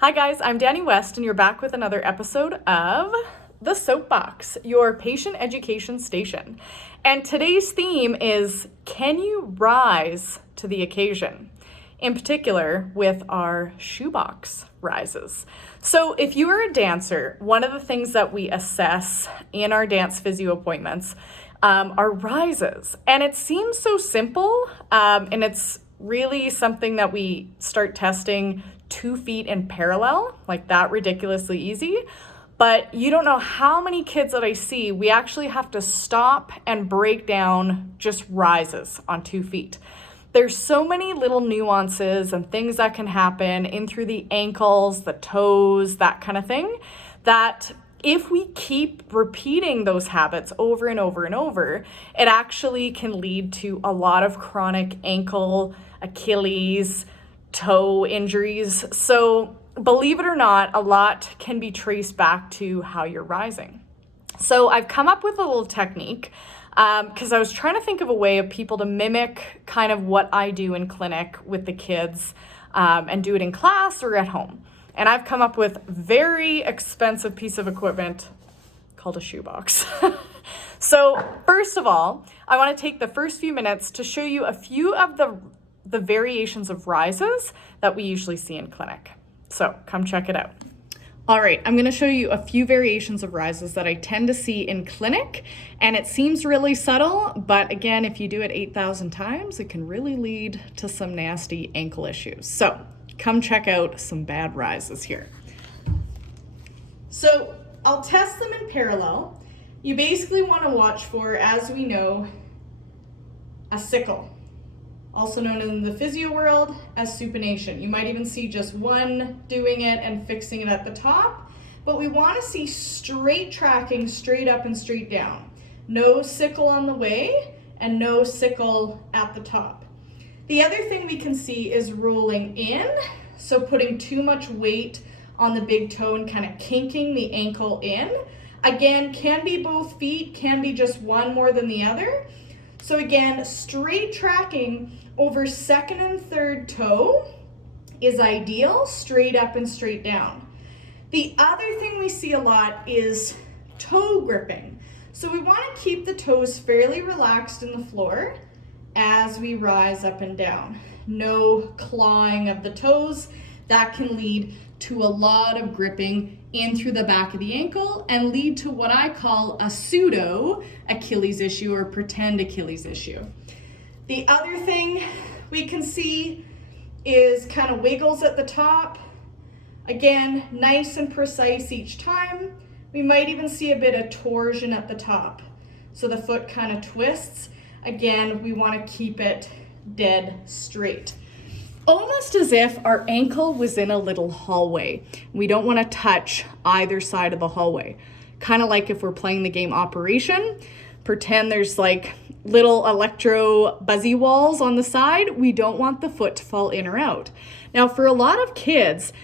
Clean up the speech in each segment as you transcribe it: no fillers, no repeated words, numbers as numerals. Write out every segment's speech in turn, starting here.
Hi guys, I'm Danny West and you're back with another episode of the Soapbox, your patient education station. And today's theme is, can you rise to the occasion? In particular with our shoebox rises. So if you are a dancer, one of the things that we assess in our dance physio appointments are rises. And it seems so simple, and it's really something that we start testing 2 feet in parallel, like that ridiculously easy. But you don't know how many kids that I see, we actually have to stop and break down just rises on 2 feet. There's so many little nuances and things that can happen in through the ankles, the toes, that kind of thing, that if we keep repeating those habits over and over and over, it actually can lead to a lot of chronic ankle, Achilles, toe injuries. So believe it or not, a lot can be traced back to how you're rising. So I've come up with a little technique because I was trying to think of a way of people to mimic kind of what I do in clinic with the kids and do it in class or at home. And I've come up with a very expensive piece of equipment called a shoebox. So first of all, I want to take the first few minutes to show you a few of the variations of rises that we usually see in clinic. So come check it out. All right, I'm going to show you a few variations of rises that I tend to see in clinic, and it seems really subtle, but again, if you do it 8,000 times, it can really lead to some nasty ankle issues. So come check out some bad rises here. So I'll test them in parallel. You basically want to watch for, as we know, a sickle, also known in the physio world as supination. You might even see just one doing it and fixing it at the top, but we want to see straight tracking, straight up and straight down. No sickle on the way and no sickle at the top. The other thing we can see is rolling in, so putting too much weight on the big toe and kind of kinking the ankle in. Again, can be both feet, can be just one more than the other. So again, straight tracking over second and third toe is ideal, straight up and straight down. The other thing we see a lot is toe gripping. So we want to keep the toes fairly relaxed in the floor as we rise up and down. No clawing of the toes. That can lead to a lot of gripping in through the back of the ankle and lead to what I call a pseudo Achilles issue or pretend Achilles issue. The other thing we can see is kind of wiggles at the top. Again, nice and precise each time. We might even see a bit of torsion at the top. So the foot kind of twists. Again, we want to keep it dead straight. Almost as if our ankle was in a little hallway. We don't want to touch either side of the hallway. Kind of like if we're playing the game Operation, pretend there's like little electro buzzy walls on the side. We don't want the foot to fall in or out. Now, for a lot of kids,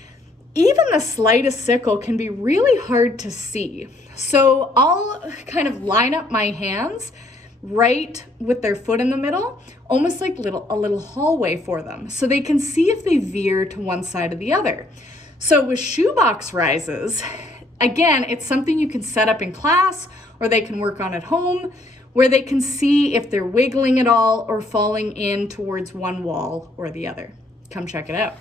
even the slightest sickle can be really hard to see. So I'll kind of line up my hands right with their foot in the middle, almost like a little hallway for them, so they can see if they veer to one side or the other. So with shoebox rises, again, it's something you can set up in class or they can work on at home, where they can see if they're wiggling at all or falling in towards one wall or the other. Come check it out.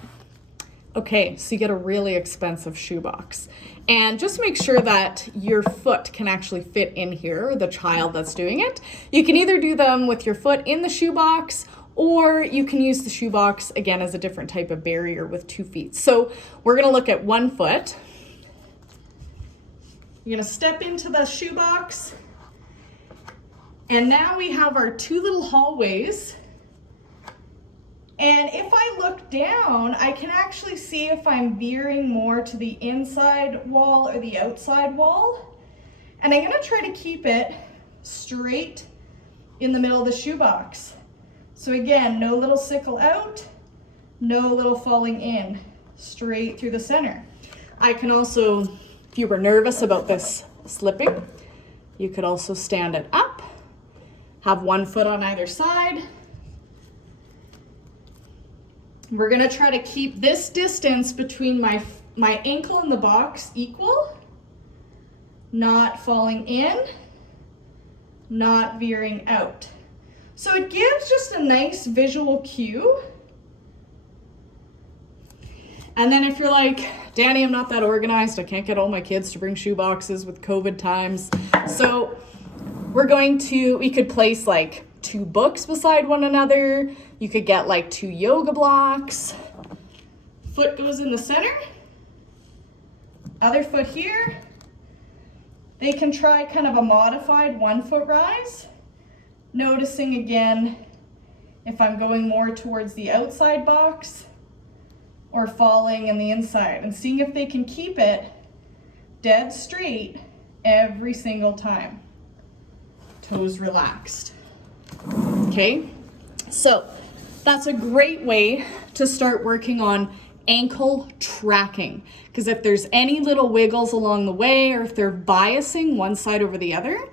Okay, so you get a really expensive shoebox. And just make sure that your foot can actually fit in here, or the child that's doing it. You can either do them with your foot in the shoebox, or you can use the shoebox, again, as a different type of barrier with 2 feet. So we're gonna look at 1 foot. You're gonna step into the shoebox, and now we have our 2 little hallways. And if I look down, I can actually see if I'm veering more to the inside wall or the outside wall. And I'm gonna try to keep it straight in the middle of the shoebox. So again, no little sickle out, no little falling in, straight through the center. I can also, if you were nervous about this slipping, you could also stand it up, have 1 foot on either side. We're gonna try to keep this distance between my ankle and the box equal, not falling in, not veering out. So it gives just a nice visual cue. And then if you're like, Danny, I'm not that organized, I can't get all my kids to bring shoe boxes with COVID times. So we could place like 2 books beside one another. You could get like 2 yoga blocks. Foot goes in the center. Other foot here. They can try kind of a modified 1 foot rise. Noticing again, if I'm going more towards the outside box or falling in the inside, and seeing if they can keep it dead straight every single time. Toes relaxed. Okay, so that's a great way to start working on ankle tracking, because if there's any little wiggles along the way, or if they're biasing one side over the other,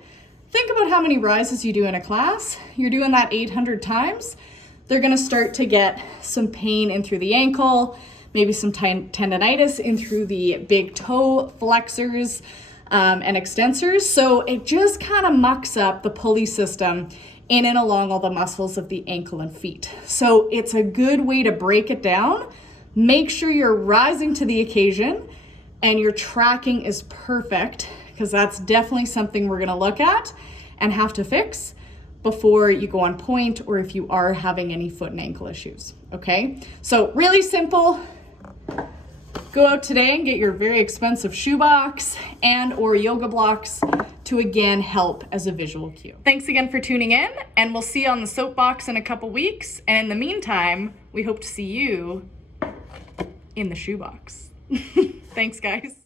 think about how many rises you do in a class. You're doing that 800 times. They're gonna start to get some pain in through the ankle, maybe some tendonitis in through the big toe flexors and extensors. So it just kind of mucks up the pulley system in and along all the muscles of the ankle and feet. So it's a good way to break it down. Make sure you're rising to the occasion and your tracking is perfect, because that's definitely something we're gonna look at and have to fix before you go on point, or if you are having any foot and ankle issues, okay? So really simple. Go out today and get your very expensive shoebox and or yoga blocks to again help as a visual cue. Thanks again for tuning in, and we'll see you on the Soapbox in a couple weeks. And in the meantime, we hope to see you in the shoebox. Thanks, guys.